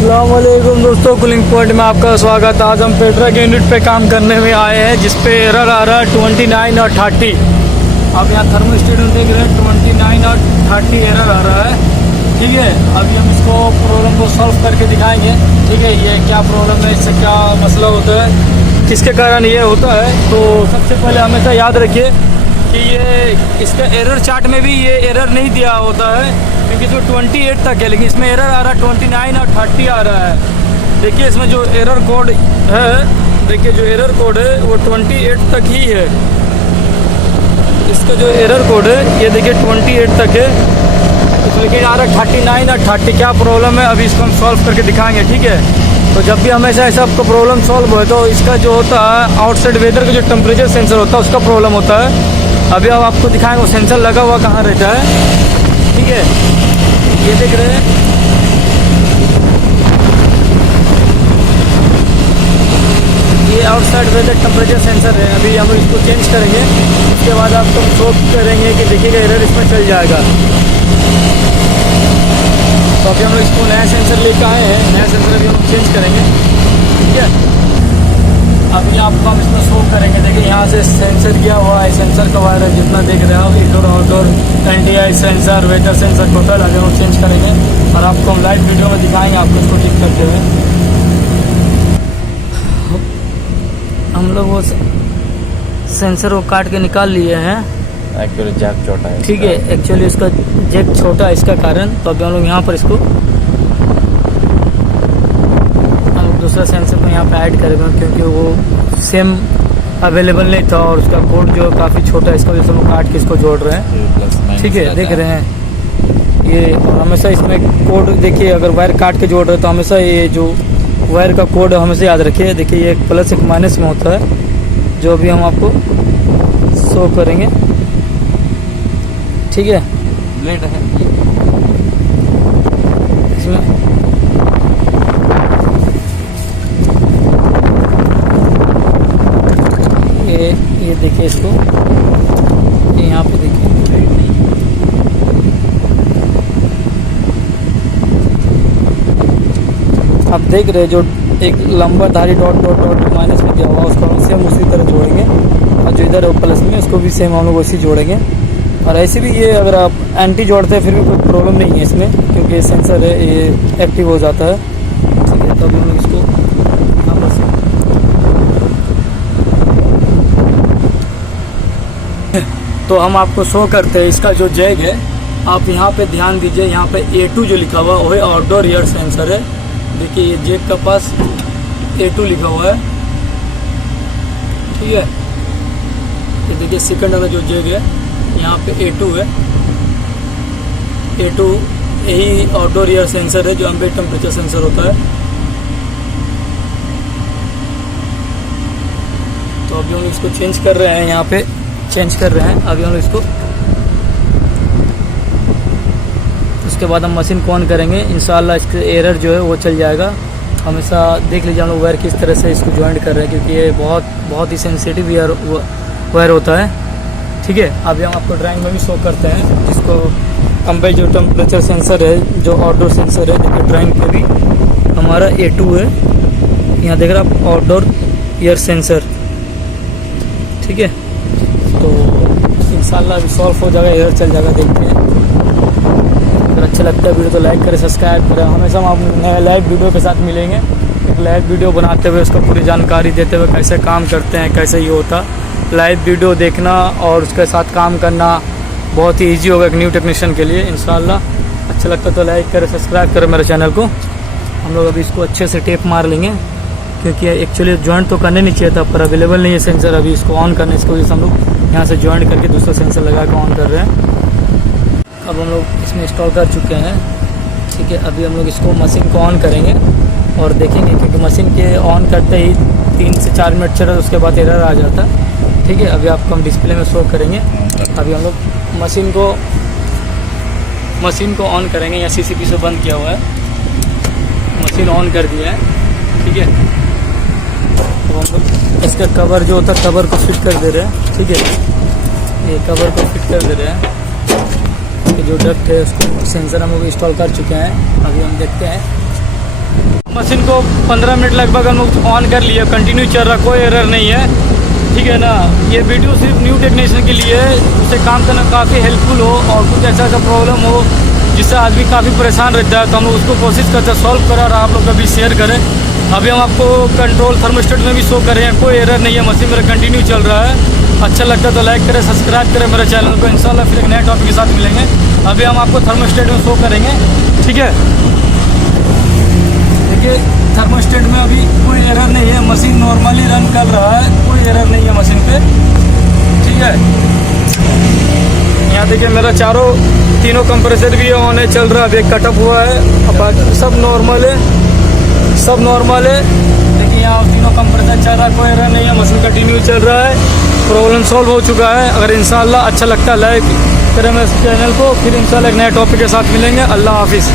अस्सलामुअलैकुम दोस्तों, cooling point में आपका स्वागत है। आज हम पेट्रा के यूनिट पे काम करने में आए हैं जिस पे एरर आ रहा है 29 और 30। आप यहाँ थर्मोस्टेट देख रहे हैं, 29 और 30 एरर आ रहा है। ठीक है, अभी हम इसको प्रॉब्लम को सॉल्व करके दिखाएंगे। ठीक है, ये क्या प्रॉब्लम है, इससे क्या मसला होता है, किसके कारण ये होता है। तो सबसे पहले हमेशा याद रखिए कि ये इसका एरर चार्ट में भी ये एरर नहीं दिया होता है, क्योंकि जो 28 तक है, लेकिन इसमें एरर आ रहा है 29 और 30 आ रहा है। देखिए इसमें जो एरर कोड है, देखिए जो एरर कोड है वो 28 तक ही है। इसका जो एरर कोड है ये देखिए 28 तक है, लेकिन आ रहा है 39 और 30। क्या प्रॉब्लम है अभी इसको हम सॉल्व करके दिखाएंगे। ठीक है, तो जब भी हमेशा ऐसा आपको प्रॉब्लम सॉल्व हो तो इसका जो होता है आउटसाइड वेदर का जो टेम्परेचर सेंसर होता है उसका प्रॉब्लम होता है। अभी अब आपको दिखाएंगे वो सेंसर लगा हुआ कहाँ रहता है। ठीक है, ये देख रहे हैं, ये आउटसाइड वेदर टेम्परेचर सेंसर है। अभी हम इसको चेंज करेंगे, उसके बाद आपको शो करेंगे कि देखिएगा एरर इसमें चल जाएगा। तो अभी हम लोग इसको नया सेंसर लेकर आए हैं, नया सेंसर अभी हम चेंज करेंगे। ठीक है, अभी आपको हम इसमें शो करेंगे। देखिए यहाँ से सेंसर किया हुआ है, सेंसर का वायर है जितना देख रहे हैं आप, indoor outdoor NDI sensor, weather sensor total अभी हम चेंज करेंगे और आपको हम लाइव वीडियो में दिखाएंगे आपको इसको ठीक करते हुए। हम लोग वो सेंसर को काट के निकाल लिए हैं। एक्चुअली जैक छोटा है। ठीक है, एक्चुअली इसका जैक छोटा है इसका कारण। तो अभी हम लोग यहाँ पर इसको दूसरा सेंसर को यहाँ पे ऐड करेंगे, क्योंकि वो सेम अवेलेबल नहीं था और उसका कोड जो काफ़ी छोटा है, इसका वजह से हम काट के इसको जोड़ रहे हैं। ठीक है, देख रहे हैं ये, और हमेशा इसमें कोड देखिए, अगर वायर काट के जोड़ रहे हैं तो हमेशा ये जो वायर का कोड हमेशा याद रखिए। देखिए ये एक प्लस एक माइनस में होता है, जो अभी हम आपको शो करेंगे। ठीक है, ब्लेड है इसमें ये देखिए इसको, यहाँ पे देखिए आप देख रहे हैं जो एक लंबा धारी डॉट डॉट डॉट माइनस में दिया हुआ उसको हम सेम उसी तरह जोड़ेंगे, और जो इधर है प्लस में उसको भी सेम हम लोग उसी जोड़ेंगे। और ऐसे भी ये अगर आप एंटी जोड़ते हैं फिर भी कोई प्रॉब्लम नहीं है इसमें, क्योंकि ये सेंसर है ये एक्टिव हो जाता है। ठीक है, तो अभी हम लोग इसको तो हम आपको शो करते हैं इसका जो जैग है। आप यहाँ पे ध्यान दीजिए, यहाँ पे A2 जो लिखा हुआ है वही आउटडोर एयर सेंसर है। देखिए ये जैग का पास A2 लिखा हुआ है। ठीक है, ये देखिए सेकंड वाला जो जैग है यहाँ पे A2 है। A2 यही आउटडोर एयर सेंसर है जो एम्बिएंट टेम्परेचर सेंसर होता है। तो अभी हम इसको चेंज कर रहे हैं, यहाँ पे चेंज कर रहे हैं। अभी हम इसको, उसके बाद हम मशीन को ऑन करेंगे, इंशाल्लाह इसका एरर जो है वो चल जाएगा। हमेशा देख लीजिए हम लोग वायर किस तरह से इसको ज्वाइंट कर रहे हैं, क्योंकि ये बहुत ही सेंसिटिव वायर होता है। ठीक है, अभी हम आपको ड्राइंग में भी शो करते हैं, जिसको कंपेयर जो टेम्परेचर सेंसर है जो आउटडोर सेंसर है। देखिए ड्राइंग पे भी हमारा A2 है, यहाँ देख रहे आप आउटडोर एयर सेंसर। ठीक है, तो इंशाल्लाह अभी सॉल्व हो जाएगा, एरर चल जाएगा। देखते हैं, अगर अच्छा लगता है वीडियो तो लाइक करें, सब्सक्राइब करें। हमेशा हम आप नए लाइव वीडियो के साथ मिलेंगे, एक लाइव वीडियो बनाते हुए उसको पूरी जानकारी देते हुए कैसे काम करते हैं, कैसे ये होता। लाइव वीडियो देखना और उसके साथ काम करना बहुत ही ईजी होगा एक न्यू टेक्नीशियन के लिए। इंशाल्लाह अच्छा लगता तो लाइक करें, सब्सक्राइब करें मेरे चैनल को। हम लोग अभी इसको अच्छे से टेप मार लेंगे, क्योंकि एक्चुअली ज्वाइंट तो करने नहीं चाहिए था, पर अवेलेबल नहीं है सेंसर। अभी इसको ऑन करने, इसकी वजह से हम लोग यहाँ से ज्वाइंट करके दूसरा सेंसर लगा के ऑन कर रहे हैं। अब हम लोग इसमें इंस्टॉल कर चुके हैं। ठीक है, अभी हम लोग इसको मशीन को ऑन करेंगे और देखेंगे, क्योंकि मशीन के ऑन करते ही 3 से 4 मिनट चले उसके बाद एरर आ जाता है। ठीक है, अभी आपको हम डिस्प्ले में शो करेंगे। अभी हम लोग मशीन को ऑन करेंगे, यहाँ CCP से बंद किया हुआ है, मशीन ऑन कर दिया है। ठीक है, तो हम लोग इसका कवर जो होता है कवर को फिट कर दे रहे हैं। ठीक है, ये कवर को फिट कर दे रहे हैं। जो डक्ट है उसको सेंसर हम लोग इंस्टॉल कर चुके हैं। अभी हम देखते हैं मशीन को 15 मिनट लगभग हम लोग ऑन कर लिए, कंटिन्यू चल रहा, कोई एरर नहीं है, ठीक है ना। ये वीडियो सिर्फ न्यू टेक्नीशियन के लिए है, उससे काम करना काफ़ी हेल्पफुल हो और कुछ ऐसा प्रॉब्लम हो जिससे आदमी काफ़ी परेशान रहता है, तो हम लोग उसको कोशिश करते हैं सॉल्व करा और आप लोग कभी शेयर करें। अभी हम आपको कंट्रोल थर्मोस्टेट में भी शो कर रहे हैं, कोई एरर नहीं है, मशीन मेरा कंटिन्यू चल रहा है। अच्छा लगता है तो लाइक करें, सब्सक्राइब करें मेरे चैनल को। इंशाल्लाह फिर एक नए टॉपिक के साथ मिलेंगे। अभी हम आपको थर्मोस्टेट में शो करेंगे, ठीक है। देखिए थर्मोस्टेट में अभी कोई एरर नहीं है, मशीन नॉर्मली रन कर रहा है, कोई एरर नहीं है मशीन पे, ठीक है। यहाँ देखिए मेरा तीनों कंप्रेसर भी ऑन है, चल रहा है, अभी कटअप हुआ है, अब बाकी सब नॉर्मल है, सब नॉर्मल है। देखिए यहाँ तीनों कंप्रेसर चल रहा है, कोई एरर नहीं है, मशीन कंटिन्यू चल रहा है, प्रॉब्लम सॉल्व हो चुका है। अगर इंशाल्लाह अच्छा लगता है लाइक करें मेरे चैनल को, फिर इंशाल्लाह एक नए टॉपिक के साथ मिलेंगे। अल्लाह हाफिज़।